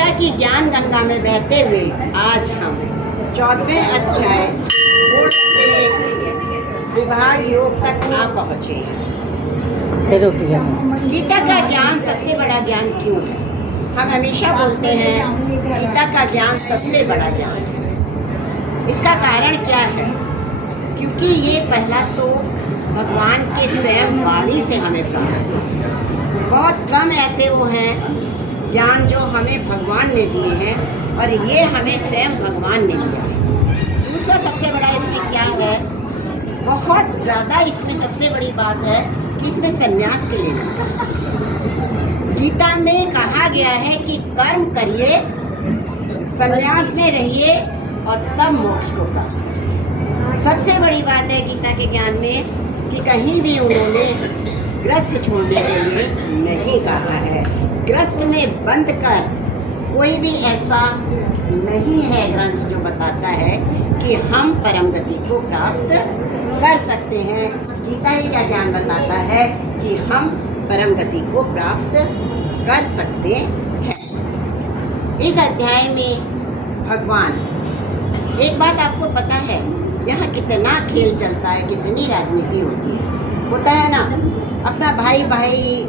गीता की ज्ञान गंगा में बहते हुए आज हम 14वें अध्याय गुण से विभाग योग तक आ पहुँचे हैं। गीता का ज्ञान सबसे बड़ा ज्ञान क्यों है? हम हमेशा बोलते हैं गीता का ज्ञान सबसे बड़ा ज्ञान है। इसका कारण क्या है? क्योंकि ये पहला तो भगवान के स्वयं वाणी से हमें प्राप्त है। बहुत कम ऐसे वो हैं ज्ञान जो हमें भगवान ने दिए हैं और ये हमें स्वयं भगवान ने दिया है। दूसरा सबसे बड़ा इसमें क्या है? बहुत ज़्यादा इसमें सबसे बड़ी बात है कि इसमें संन्यास के लिए गीता में कहा गया है कि कर्म करिए, संन्यास में रहिए और तब मोक्ष को प्राप्त करिए। सबसे बड़ी बात है गीता के ज्ञान में कि कहीं भी उन्होंने ग्रस्त छोड़ने के लिए नहीं कहा है। ग्रस्त में बंद कर कोई भी ऐसा नहीं है ग्रंथ जो बताता है कि हम परम गति को प्राप्त कर सकते हैं। गीता ही क्या ज्ञान बताता है कि हम परम गति को प्राप्त कर सकते हैं। इस अध्याय में भगवान, एक बात आपको पता है, यहाँ कितना खेल चलता है, कितनी राजनीति होता है ना। अपना भाई भाई,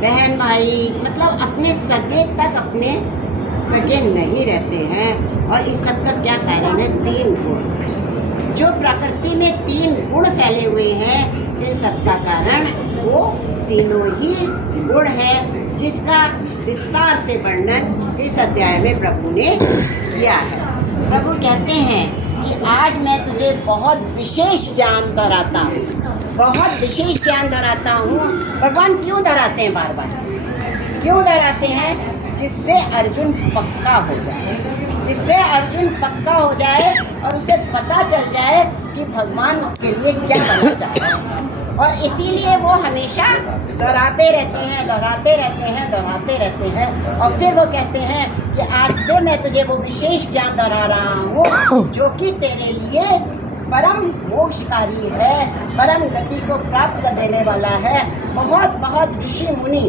बहन भाई, मतलब अपने सगे तक अपने सगे नहीं रहते हैं। और इस सब का क्या कारण है? 3 गुण। जो प्रकृति में 3 गुण फैले हुए हैं, इन सब का कारण वो तीनों ही गुण है, जिसका विस्तार से वर्णन इस अध्याय में प्रभु ने किया है। प्रभु कहते हैं कि आज मैं तुझे बहुत विशेष ज्ञान दोहराता हूँ, बहुत विशेष ज्ञान दोहराता हूँ। भगवान क्यों दोहराते हैं बार बार? क्यों दोहराते हैं? जिससे अर्जुन पक्का हो जाए, जिससे अर्जुन पक्का हो जाए और उसे पता चल जाए कि भगवान उसके लिए क्या करना चाहते हैं। और इसीलिए वो हमेशा दोहराते रहते हैं, दोहराते रहते हैं, दोहराते रहते हैं। और फिर वो कहते हैं कि आज फिर मैं तुझे वो विशेष ज्ञान दोहरा रहा हूँ जो कि तेरे लिए परम मोक्षकारी है, परम गति को प्राप्त कर देने वाला है। बहुत बहुत ऋषि मुनि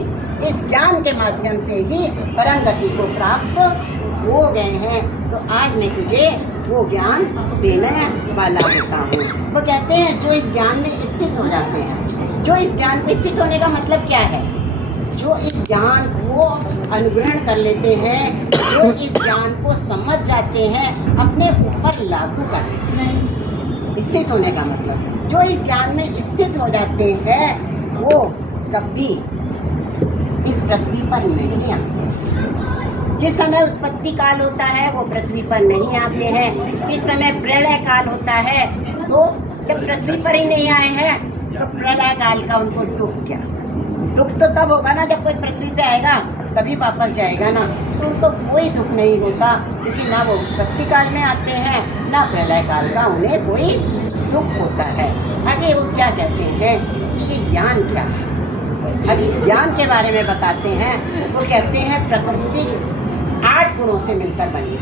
इस ज्ञान के माध्यम से ही परम गति को प्राप्त हो गए हैं। तो आज मैं तुझे वो ज्ञान देने वाला होता हूँ। वो कहते हैं जो इस ज्ञान में स्थित हो जाते हैं, जो इस ज्ञान में स्थित होने का मतलब क्या है? जो इस ज्ञान को अनुग्रहण कर लेते हैं, जो इस ज्ञान को समझ जाते हैं, अपने ऊपर लागू कर लेते हैं। स्थित होने का मतलब जो इस ज्ञान में स्थित हो जाते हैं वो कभी इस पृथ्वी पर नहीं आते। जिस समय उत्पत्ति काल होता है वो पृथ्वी पर नहीं आते हैं। जिस समय प्रलय काल होता है तो जब पृथ्वी पर ही नहीं आए हैं तो प्रलय काल का उनको दुख क्या? दुख तो तब होगा ना जब कोई पृथ्वी पे आएगा, तभी वापस जाएगा ना। तो उनको कोई दुख नहीं होता, क्योंकि ना वो उत्पत्ति काल में आते हैं ना प्रलय काल का उन्हें कोई दुख होता है। आगे वो क्या कहते हैं कि ये ज्ञान क्या है? अब इस ज्ञान के बारे में बताते हैं। वो कहते हैं प्रकृति 8 गुणों से मिलकर बनी।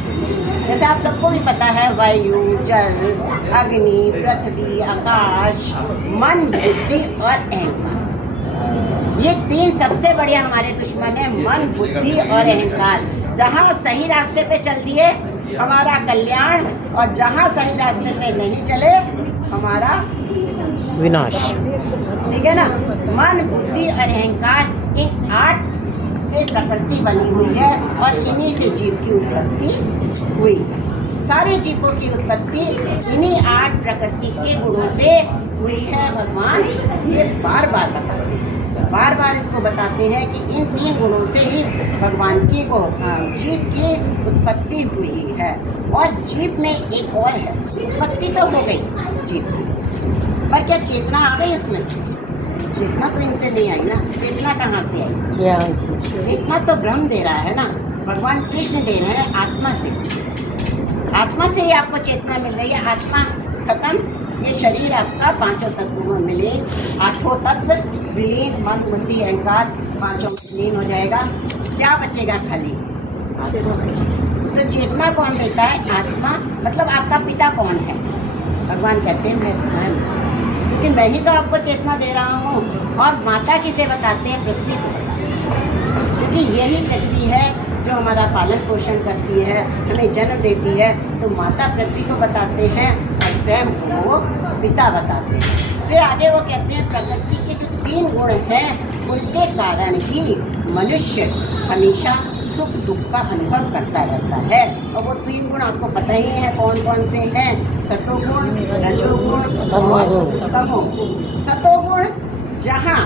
जैसे आप सबको भी पता है, वायु, जल, अग्नि, पृथ्वी, आकाश, मन, बुद्धि और अहंकार। ये 3 सबसे बढ़िया हमारे दुश्मन है, मन, बुद्धि और अहंकार। जहाँ सही रास्ते पे चल दिए हमारा कल्याण, और जहाँ सही रास्ते पे नहीं चले हमारा विनाश। ठीक है ना। मन, बुद्धि और अहंकार, इन 8 से प्रकृति बनी हुई है और इन्हीं से जीव की उत्पत्ति हुई। सारे जीवों की उत्पत्ति इन्हीं 8 प्रकृति के गुणों से हुई है। भगवान ये बार बार बताते हैं, बार बार इसको बताते हैं कि इन 3 गुणों से ही भगवान की जीव की उत्पत्ति हुई है। और जीव में एक और है, उत्पत्ति तो हो गई जीव की, पर क्या चेतना आ गई उसमें? चेतना तो इनसे नहीं आई ना। चेतना कहाँ से आई? चेतना तो ब्रह्म दे रहा है ना, भगवान कृष्ण दे रहे हैं आत्मा से। आत्मा से ही आपको चेतना मिल रही है। आत्मा खत्म, ये शरीर आपका 5 तत्वों में मिले, 8 तत्व विलीन, मन, बुद्धि, अहंकार 5 में विलीन हो जाएगा। क्या बचेगा? खाली आत्मा बचेगा। तो चेतना कौन देता है? आत्मा। मतलब आपका पिता कौन है? भगवान कहते हैं मैं स्वयं, क्योंकि मैं ही तो आपको चेतना दे रहा हूँ। और माता किसे बताते हैं? पृथ्वी को, क्योंकि यही पृथ्वी है जो हमारा पालन पोषण करती है, हमें जन्म देती है, तो माता पृथ्वी को बताते हैं और स्वयं को वो पिता बताते हैं। फिर आगे वो कहते हैं प्रकृति के जो 3 गुण हैं उनके कारण ही मनुष्य हमेशा सुख दुख का अनुभव करता रहता है। और वो 3 गुण आपको पता ही है कौन कौन से हैं, सतोगुण, रजोगुण, तमोगुण। सतोगुण जहाँ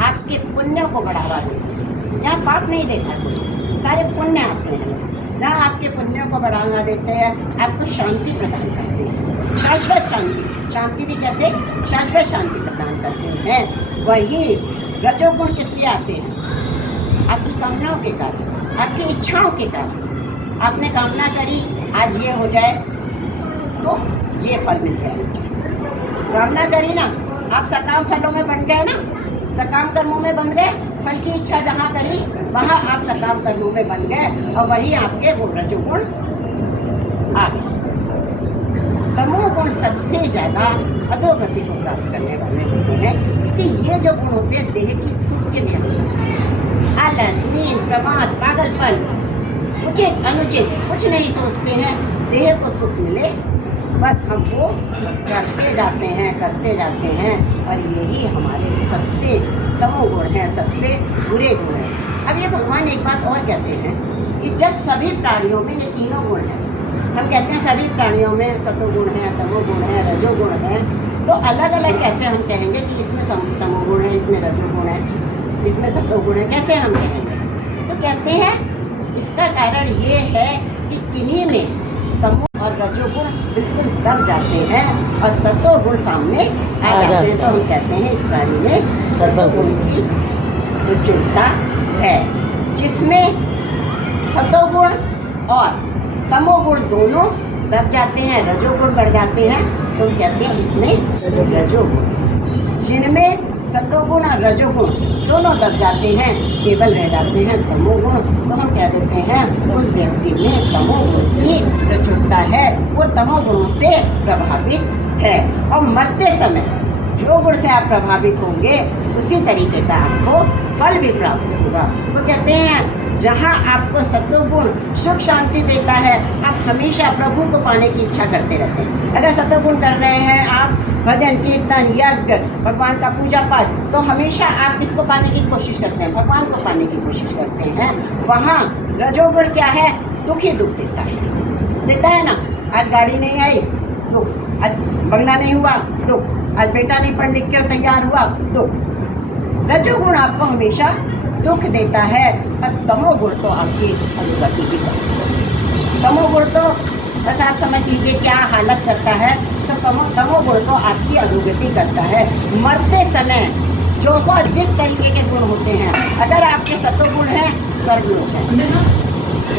आपके पुण्य को बढ़ावा देते हैं, यहाँ पाप नहीं देता कोई, सारे पुण्य आते हैं, जहाँ आपके पुण्य को बढ़ावा देते हैं, आपको शांति प्रदान करते हैं, शाश्वत शांति। शांति भी कैसे? शाश्वत शांति प्रदान करते हैं। वही रजोगुण किस लिए आते हैं? आपकी कामनाओं के कारण, आपकी इच्छाओं के कारण। आपने कामना करी आज ये हो जाए तो ये फल मिल जाए, कामना करी ना, आप सकाम फलों में बन गए ना, सकाम कर्मों में बन गए, फल की इच्छा जहाँ करी वहाँ आप सकाम कर्मों में बन गए और वही आपके वो रजोगुण आ गए। तमोगुण सबसे ज़्यादा अधोगति को प्राप्त करने वाले होते हैं, क्योंकि ये जो गुण होते हैं देह की सुख के लिए होते हैं। आलस, नींद, प्रमाद, पागलपन, उचित अनुचित कुछ नहीं सोचते हैं, देह को सुख मिले बस हम वो करते जाते हैं और यही हमारे सबसे तमोगुण हैं, सबसे बुरे गुण हैं। अब ये भगवान एक बात और कहते हैं कि जब सभी प्राणियों में ये तीनों गुण हैं, हम कहते हैं सभी प्राणियों में सतोगुण है, तमोगुण है, रजोगुण है, तो अलग अलग कैसे हम कहेंगे कि इसमें तमोगुण है, इसमें रजोगुण है, इसमें सतोगुण है, कैसे हम कहेंगे? तो कहते हैं इसका कारण ये है कि किन्हीं में तमो और रजोगुण बिल्कुल दब जाते हैं और सतोगुण सामने आ जाते हैं, तो हम कहते हैं इस प्राणी में सतोगुण की प्रचुरता है। जिसमें सतोगुण और तमोगुण दोनों दब जाते हैं, रजोगुण बढ़ जाते हैं, तो कहते हैं इसमें रजोगुण। जिनमें सतोगुण और रजोगुण दोनों दब जाते हैं, केवल रह जाते हैं तमोगुण, तो हम कह देते हैं उस व्यक्ति में तमोगुण की प्रचुरता है, वो तमोगुणों से प्रभावित है। और मरते समय जो गुण से आप प्रभावित होंगे उसी तरीके का आपको फल भी प्राप्त होगा। वो कहते हैं जहाँ आपको सतोगुण सुख शांति देता है, आप हमेशा प्रभु को पाने की इच्छा करते रहते हैं। अगर सतोगुण कर रहे हैं आप, भजन कीर्तन यज्ञ भगवान का पूजा पाठ, तो हमेशा आप किसको पाने की कोशिश करते हैं? भगवान को पाने की कोशिश करते हैं। वहाँ रजोगुण क्या है? दुख ही दुख देता है ना। आज गाड़ी नहीं आई दुख, आज बंगला नहीं हुआ दुख, आज बेटा नहीं पढ़ लिख कर तैयार हुआ दुख। रजोगुण आपको हमेशा दुख देता है, और तमोगुण तो आपकी अधोगति की करता है। तमोगुण तो बस आप समझ लीजिए क्या हालत करता है, तो तमोगुण तो आपकी अधोगति करता है। मरते समय जो जिस तरीके के गुण होते हैं, अगर आपके सतोगुण हैं स्वर्गलोक है,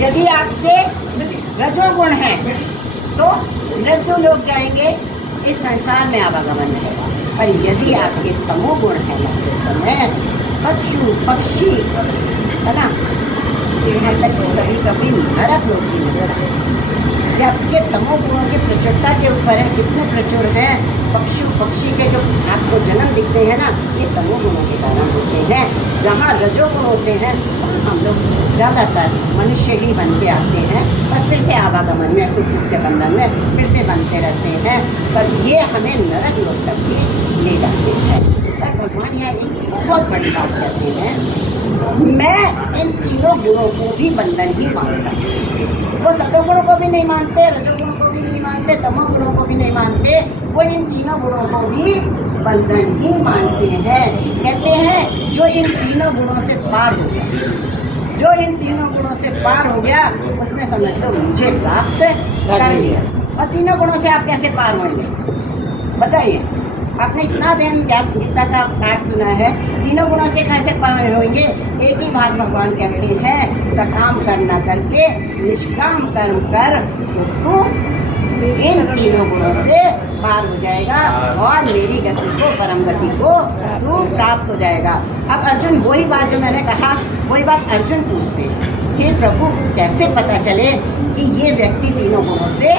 यदि आपके रजोगुण हैं तो मृत्यु लोक जाएंगे, इस संसार में आवागमन रहेगा। और यदि आपके तमोगुण है मरते समय पक्षु पक्षी है ना, यहाँ तक कि कभी कभी नरक लोग भी नजर आए। ये आपके तमोगुणों की प्रचुरता के ऊपर है, कितने प्रचुर हैं। पक्षु पक्षी के जो आपको जन्म दिखते हैं ना, ये तमोगुणों के कारण होते हैं। जहाँ रजोगुण होते हैं हम लोग ज़्यादातर मनुष्य ही बन के आते हैं और फिर से आवागमन में सुख दुख के बंधन में फिर से बनते रहते हैं, पर ये हमें नरक लोक तक भी ले जाते हैं। पर भगवान यहाँ एक बहुत बड़ी बात कहते हैं, मैं इन तीनों गुणों को भी बंधन ही मानता हूँ। वो सतोगुणों को भी नहीं मानते, रजोगुणों को भी नहीं मानते, तमोगुणों को भी नहीं मानते, वो इन तीनों गुणों को भी बंधन ही मानते हैं। कहते हैं जो इन तीनों गुणों से पार हो गया, जो इन तीनों गुणों से पार हो गया, उसने समझ लो मुझे प्राप्त कर लिया। और तीनों गुणों से आप कैसे पार होंगे बताइए? आपने इतना दिन गीता का पाठ सुना है, तीनों गुणों से कैसे पार होंगे? एक ही बात भगवान कहते हैं, सकाम कर्म न करके निष्काम कर्म कर, तो तू इन तीनों गुणों से पार हो जाएगा और मेरी गति को, परम गति को तू प्राप्त हो जाएगा। अब अर्जुन वही बात जो मैंने कहा, वही बात अर्जुन पूछते हैं कि प्रभु कैसे पता चले कि ये व्यक्ति तीनों गुणों से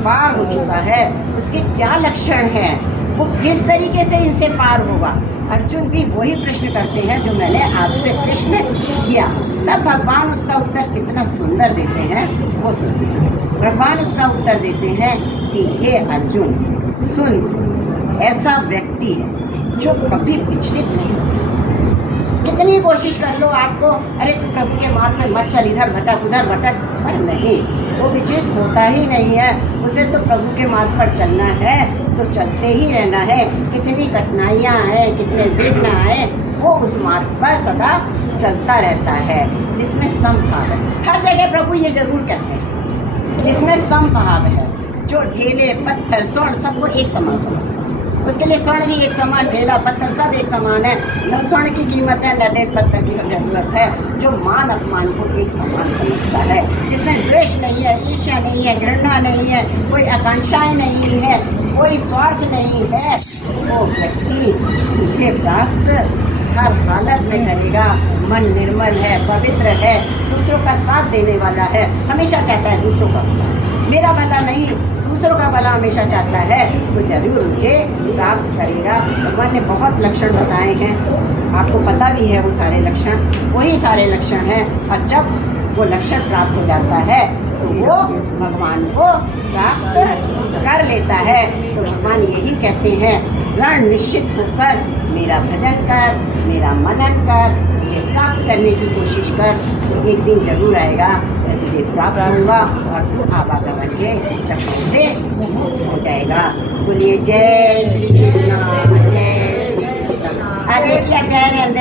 पार हो चुका है, उसके क्या लक्षण हैं, वो किस तरीके से इनसे पार होगा? अर्जुन भी वही प्रश्न करते हैं जो मैंने आपसे प्रश्न किया। तब भगवान उसका उत्तर कितना सुंदर देते हैं वो सुनिए। भगवान उसका उत्तर देते हैं कि हे अर्जुन सुन, ऐसा व्यक्ति जो कभी विचलित नहीं होता। कितनी कोशिश कर लो आपको, अरे तू प्रभु के मार्ग में मत चल, इधर भटक उधर भटक, पर नहीं, वो विचलित होता ही नहीं है। उसे तो प्रभु के मार्ग पर चलना है तो चलते ही रहना है। कितनी कठिनाइयाँ हैं, कितने विघ्न आए, वो उस मार्ग पर सदा चलता रहता है जिसमें समभाव है। हर जगह प्रभु ये जरूर कहते हैं जिसमें समभाव है, जो ढेले पत्थर स्वर्ण सबको एक समान समझता है। उसके लिए स्वर्ण भी एक समान, ढेला पत्थर सब एक समान है। न स्वर्ण की कीमत है न ढेल पत्थर की जरूरत है। जो मान अपमान को एक समान समझता है, जिसमें द्वेष नहीं है, ईर्ष्या नहीं है, घृणा नहीं है, कोई आकांक्षाएं नहीं है, कोई स्वार्थ नहीं है, वो व्यक्ति तुझे प्राप्त हर हालत में करेगा। मन निर्मल है, पवित्र है, दूसरों का साथ देने वाला है, हमेशा चाहता है दूसरों का भला, मेरा भला नहीं दूसरों का भला हमेशा चाहता है, तो जरूर मुझे प्राप्त करेगा। भगवान ने बहुत लक्षण बताए हैं, आपको पता भी है वो सारे लक्षण, वही सारे लक्षण हैं। और जब वो लक्षण प्राप्त हो जाता है तो वो भगवान को प्राप्त कर लेता है। तो भगवान यही कहते हैं, रण निश्चित होकर मेरा भजन कर, मेरा मनन कर, मुझे प्राप्त करने की कोशिश कर, तो एक दिन जरूर आएगा मैं तुझे प्राप्त होगा और तू आवागमन के चक्कर से हो जाएगा। बोलिए जय श्री कृष्ण, जय श्री कृष्ण। आगे क्या कह रहे हैं?